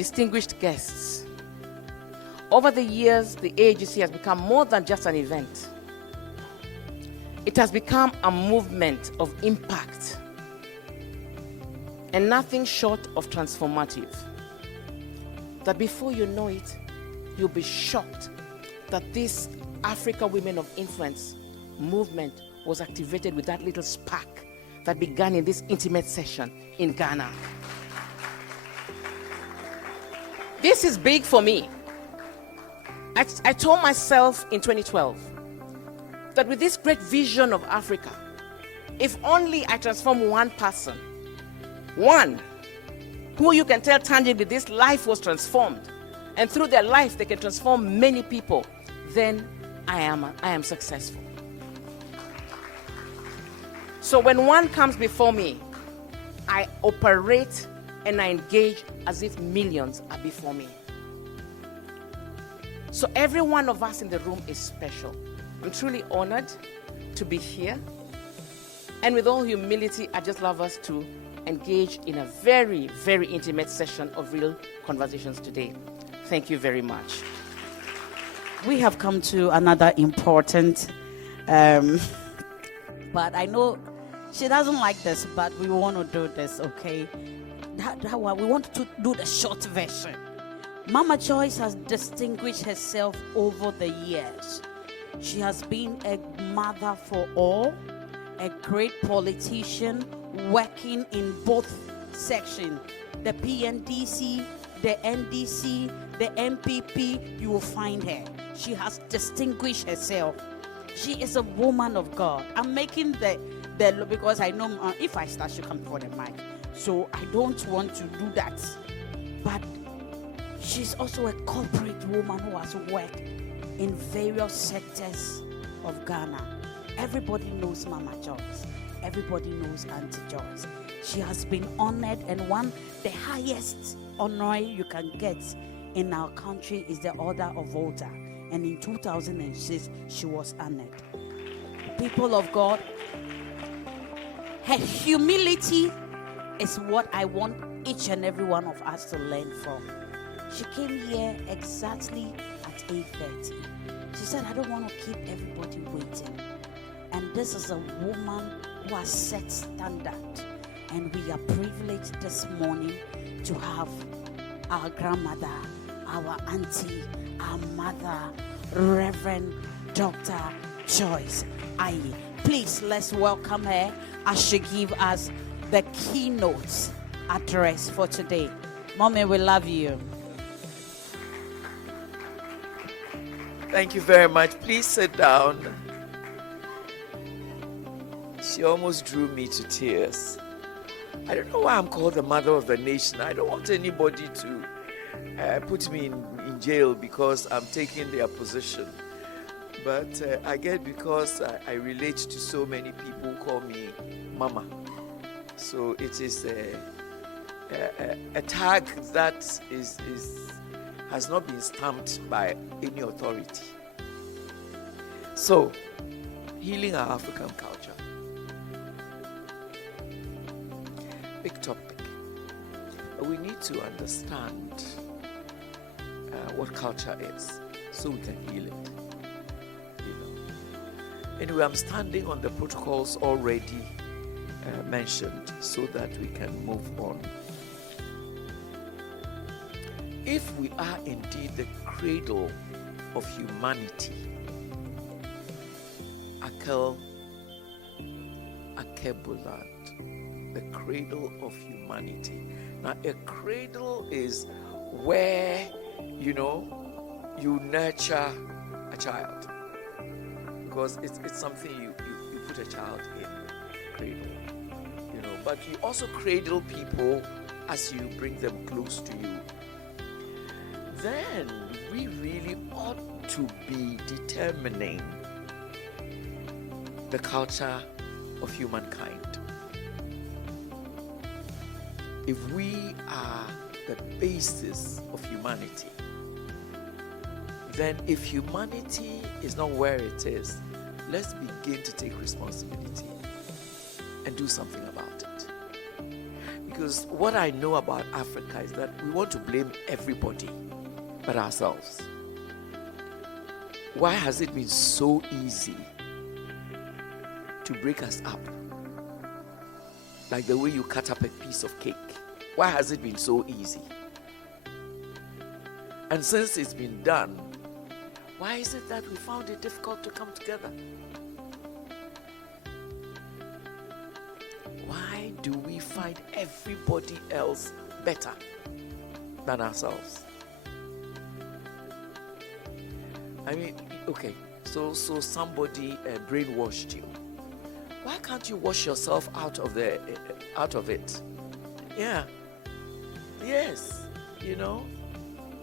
distinguished guests, over the years, the AAGC has become more than just an event. It has become a movement of impact and nothing short of transformative. That before you know it, you'll be shocked that this Africa Women of Influence movement was activated with that little spark that began in this intimate session in Ghana. This is big for me. I told myself in 2012 that with this great vision of Africa, if only I transform one person, one who you can tell tangibly this life was transformed, and through their life they can transform many people, then I am successful. So when one comes before me, I operate and I engage as if millions are before me. So every one of us in the room is special. I'm truly honored to be here. And with all humility, I just love us to engage in a very, very intimate session of real conversations today. Thank you very much. We have come to another important, but I know she doesn't like this, but we want to do this, okay? We want to do the short version. Mama Joyce has distinguished herself over the years. She has been a mother for all, a great politician working in both sections, the PNDC, the NDC, the MPP. You will find her. She has distinguished herself. She is a woman of God. I'm making the because I know if I start, she'll come for the mic. So I don't want to do that. But she's also a corporate woman who has worked in various sectors of Ghana. Everybody knows Mama Joyce. Everybody knows Auntie Joyce. She has been honored, and the highest honor you can get in our country is the Order of Volta. And in 2006, she was honored. People of God, her humility is what I want each and every one of us to learn from. She came here exactly at 8:30. She said, I don't want to keep everybody waiting. And this is a woman who has set standard. And we are privileged this morning to have our grandmother, our auntie, our mother, Reverend Dr. Joyce Aryee. Please, let's welcome her as she gives us the keynote address for today. Mommy, we love you. Thank you very much. Please sit down. She almost drew me to tears. I don't know why I'm called the mother of the nation. I don't want anybody to put me in jail because I'm taking their position. But I get because I relate to so many people who call me Mama. So it is a tag that has not been stamped by any authority. So, healing our African culture. Big topic. We need to understand what culture is so we can heal it. Anyway, I'm standing on the protocols already mentioned so that we can move on. If we are indeed the cradle of humanity, Akebuland, the cradle of humanity. Now, a cradle is where, you nurture a child. Because it's something you put a child in, cradle. But you also cradle people as you bring them close to you. Then we really ought to be determining the culture of humankind. If we are the basis of humanity, then if humanity is not where it is, let's begin to take responsibility and do something about it. Because what I know about Africa is that we want to blame everybody but ourselves. Why has it been so easy to break us up? Like the way you cut up a piece of cake. Why has it been so easy? And since it's been done, why is it that we found it difficult to come together? Why do we find everybody else better than ourselves? I mean, okay, so somebody brainwashed you. Why can't you wash yourself out of it? Yeah. Yes.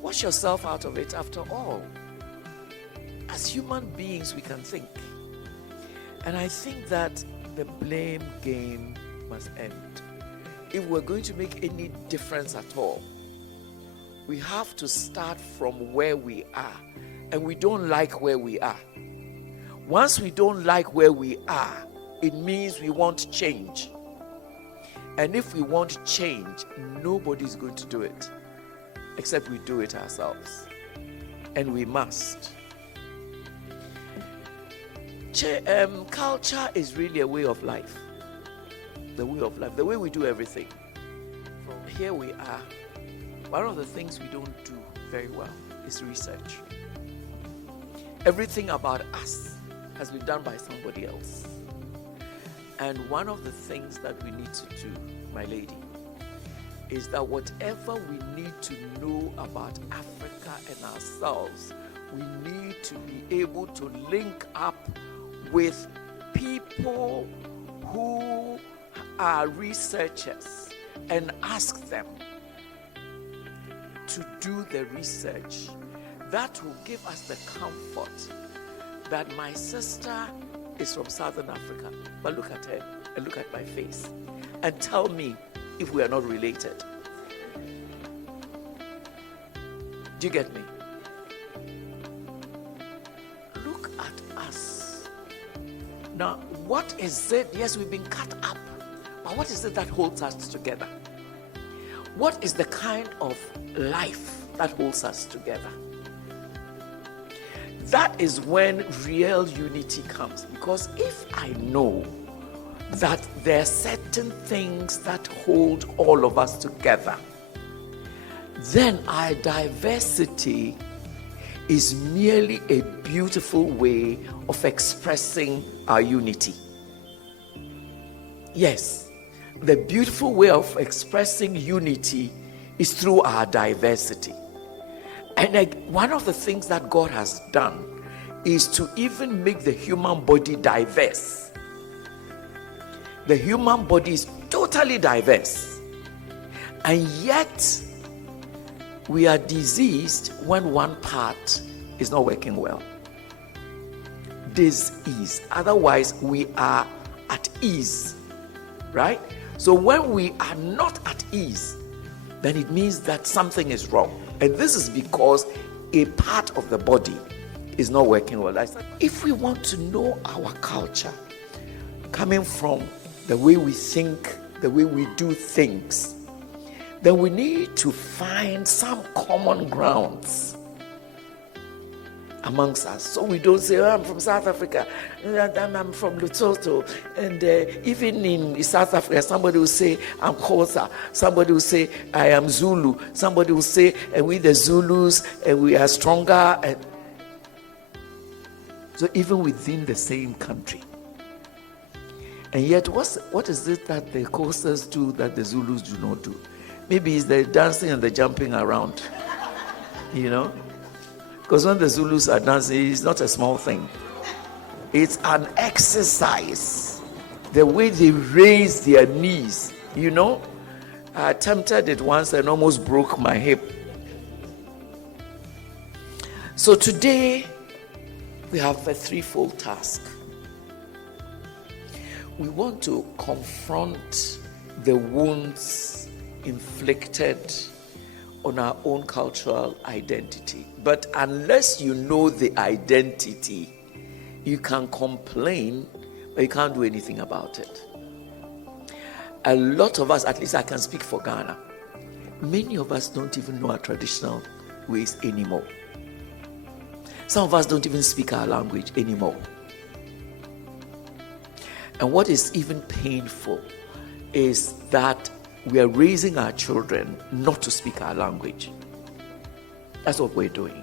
Wash yourself out of it. After all, as human beings, we can think. And I think that the blame game must end. If we're going to make any difference at all, we have to start from where we are. And we don't like where we are. Once we don't like where we are, it means we want change. And if we want change, nobody's going to do it except we do it ourselves. And we must. Culture is really a way of life. The way of life, the way we do everything. From here we are. One of the things we don't do very well is research. Everything about us has been done by somebody else. And one of the things that we need to do, my lady, is that whatever we need to know about Africa and ourselves, we need to be able to link up with people who are researchers and ask them to do the research. That will give us the comfort that my sister is from Southern Africa, but look at her and look at my face and tell me if we are not related. Do you get me? Look at us. Now, what is it? Yes, we've been cut up, but what is it that holds us together? What is the kind of life that holds us together? That is when real unity comes. Because if I know that there are certain things that hold all of us together, then our diversity is merely a beautiful way of expressing our unity. Yes, the beautiful way of expressing unity is through our diversity. And one of the things that God has done is to even make the human body diverse. The human body is totally diverse. And yet, we are diseased when one part is not working well. Disease. Otherwise, we are at ease. Right? So when we are not at ease, then it means that something is wrong. And this is because a part of the body is not working well. If we want to know our culture, coming from the way we think, the way we do things, then we need to find some common grounds amongst us. So we don't say, I'm from South Africa, and I'm from Lesotho. And even in South Africa, somebody will say, I'm Xhosa. Somebody will say, I am Zulu. Somebody will say, and we the Zulus, and we are stronger. And so even within the same country. And yet, what is it that the Xhosas do that the Zulus do not do? Maybe it's the dancing and the jumping around, Because when the Zulus are dancing, it's not a small thing. It's an exercise. The way they raise their knees, I attempted it once and almost broke my hip. So today, we have a threefold task. We want to confront the wounds inflicted on our own cultural identity. But unless you know the identity, you can complain, but you can't do anything about it. a lot of us, at least I can speak for Ghana, many of us don't even know our traditional ways anymore. Some of us don't even speak our language anymore. And what is even painful is that we are raising our children not to speak our language. That's what we're doing.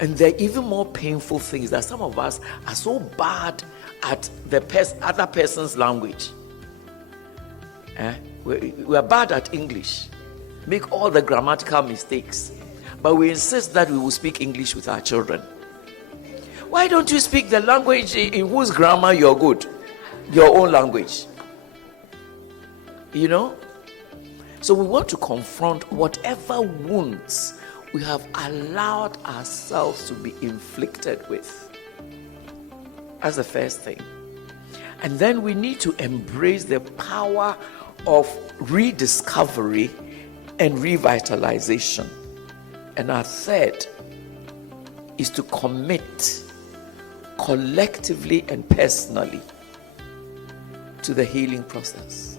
And there are even more painful things that some of us are so bad at the other person's language. We are bad at English, make all the grammatical mistakes, but we insist that we will speak English with our children. Why don't you speak the language in whose grammar you're good? Your own language. You know? So we want to confront whatever wounds we have allowed ourselves to be inflicted with. That's the first thing. And then we need to embrace the power of rediscovery and revitalization. And our third is to commit collectively and personally to the healing process.